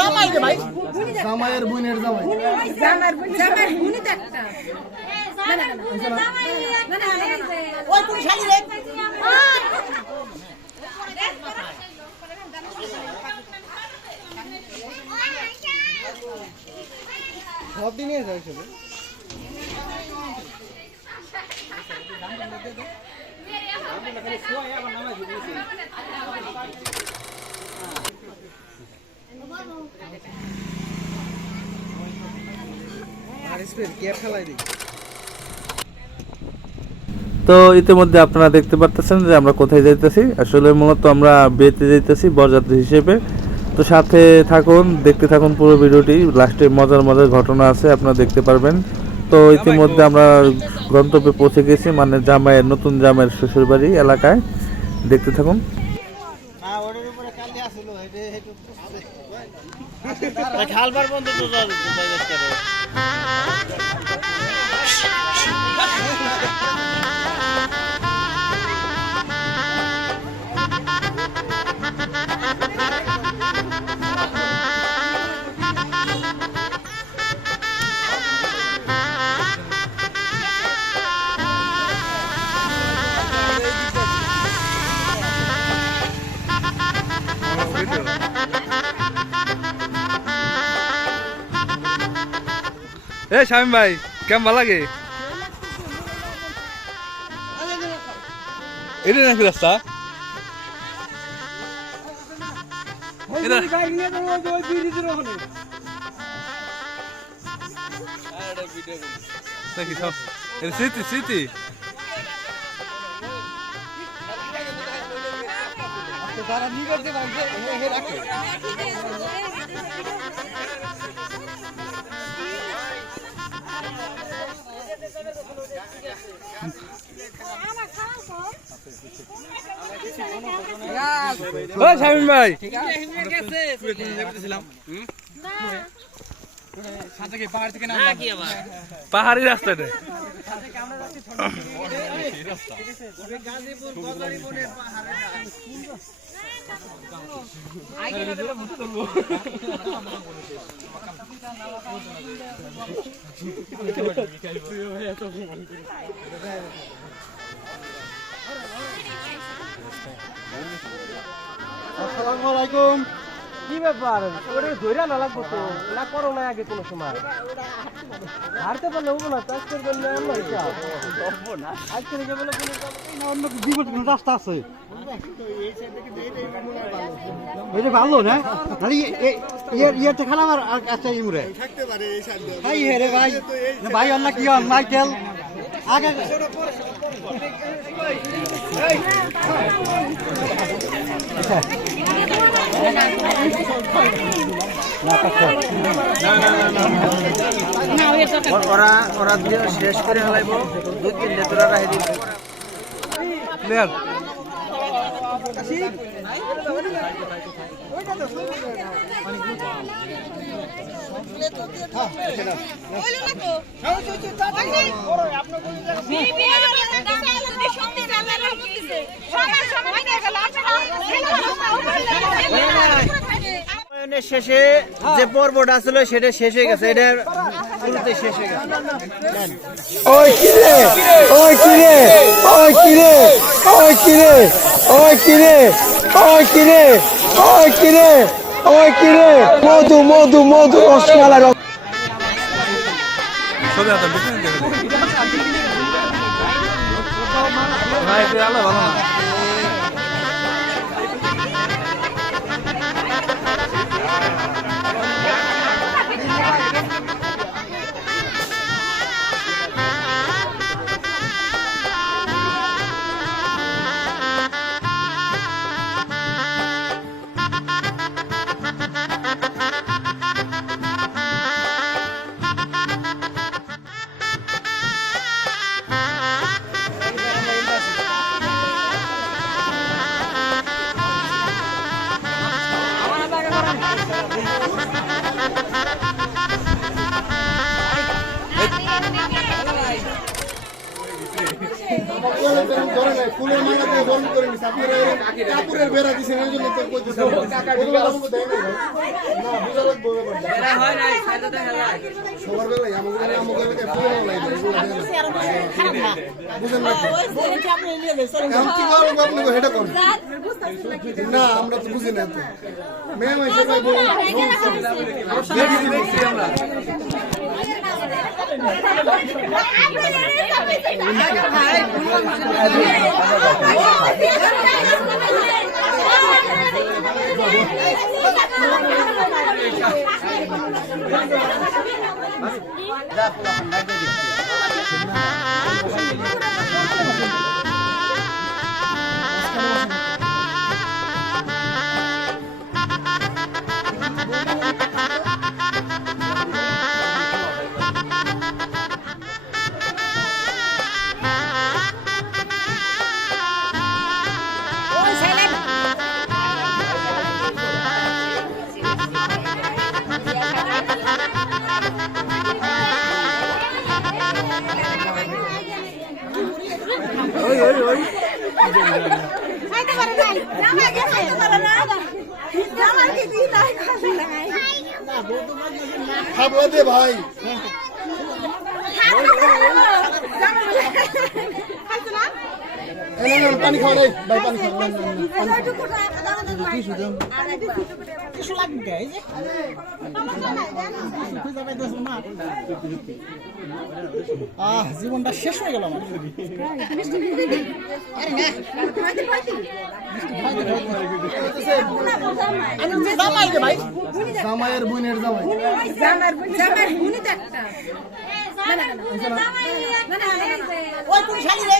জামাই রে ভাই, জামাইয়ের বোনের জামাই, জামাইয়ের বোনই তো একটা। ওই কোন শালি রে? সব দিনে যায় সবে। তো ইতিমধ্যে আপনারা দেখতে পারতেছেন যে আমরা কোথায় যাইতেছি। আসলে মূলত আমরা বিয়েতে যাইতেছি বরযাত্রী হিসেবে। তো সাথে থাকুন, দেখতে থাকুন পুরো ভিডিওটি। লাস্টে মজার মজার ঘটনা আছে, আপনারা দেখতে পারবেন। তো ইতিমধ্যে আমরা গন্তব্যে পৌঁছে গেছি, মানে জামাইয়ের, নতুন জামাইয়ের শ্বশুরবাড়ি এলাকায়। দেখতে থাকুন। খালবার বন্ধ তো জল এ শামিম ভাই, কেমন ভালো লাগে? এটা নাকি রাস্তা? স্মৃতি স্মৃতি তারা নিগড়তে রাখে। শামিম ভাই, পাহাড়ি রাস্তাটা আসসালামু আলাইকুম। কি ব্যাপার? ওটা ধৈর্য না লাগবো তো, না করো না আগে কোনো সময় হারতে পারলে হবো না, চাষ করবেন না না আজকে রেখে বলে অন্য জীবন কোনো রাস্তা আছে ওইটা ভালো না ইয়েতে খেলা আমার কাছে ইমরে ভাই রে ভাই ভাই অন্য কি হন মাইকেল আগে ওরা দিয়ে শেষ করে হলাইব 2-3 লেতরা রাখি দিব প্লেয়ার শেষে যে পর্বটা ছিল সেটা শেষ হয়ে গেছে, এটা শুরুতে শেষ হয়ে গেছে। ওই কিরে ওই কিরে ওই কিরে ওই কিরে ওই কিরে ওই কিরে ওই কিরে ওই কিরে মধু মধু মধু রসমালাই ভালো না ফুলের মালা দিয়ে বরণ করে নিছে আপনারা কাপড়ের বেড়া দিছেন এই জন্য তো কইতেছে এগুলো আমাকে দেয় না বুঝা লাগবে ব্যাপারটা হয় না সাইডে দেখা যায় সবার বেলায় আমাদের ফুলের মালা বুঝেন না এখন কি করবো আপনি হেডা করুন না আমরা তো বুঝি না ম্যাম এসে ভাই বলুন আমরা খাবো দে ভাই পানি খাওয়া নেই ভাই পানি খাওয়া জীবনটা শেষ হয়ে গেল জামাইয়ের বোনের জামার বুনি তো একটা ওই কোন শালি রে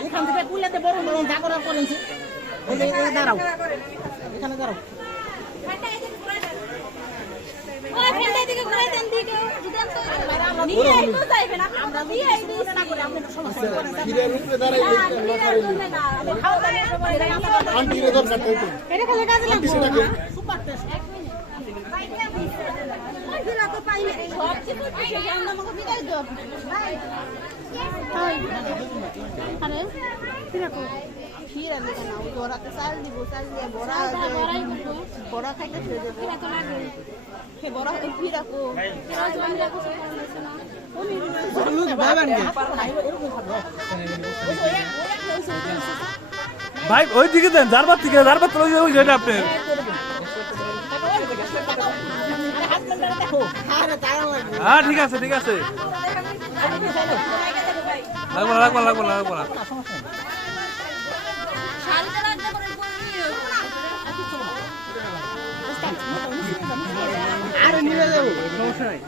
এখান থেকে কুলাতে বড় বড় জাগরা করেছি দাঁড়াও এখানে দাঁড়াও বড়া খাইতে বড়া ফিরাকো ভাই ওই দিকে দেন জারবার থেকে জারবার তো ওই যেটা আপনি হ্যাঁ ঠিক আছে ঠিক আছে লাগবো না লাগবো না লাগবো না লাগবো না আরে নিয়ে যাবো সমস্যা নাই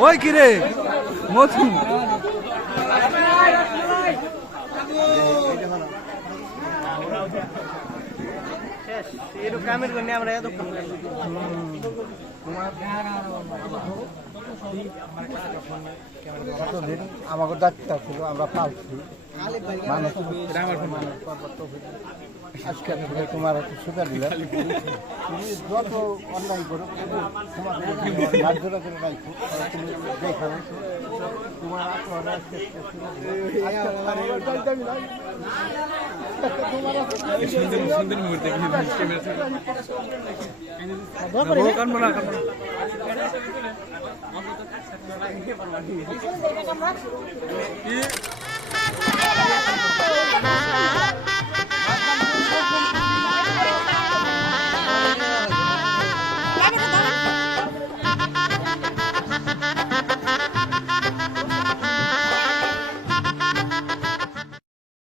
ওই কিরে মধু এর কামের জন্য আমরা এত আমাকে ডাক্তার ছিল আমরা পালছি আজকে থেকে তোমার হাতে সুতা দিলাম তুমি যত অন্যায় করো তোমাকে লাভজোড়া করে রাখো তুমি দেখা রাখো তোমার আত্মহত্যা আজকে সুন্দর মুহূর্তে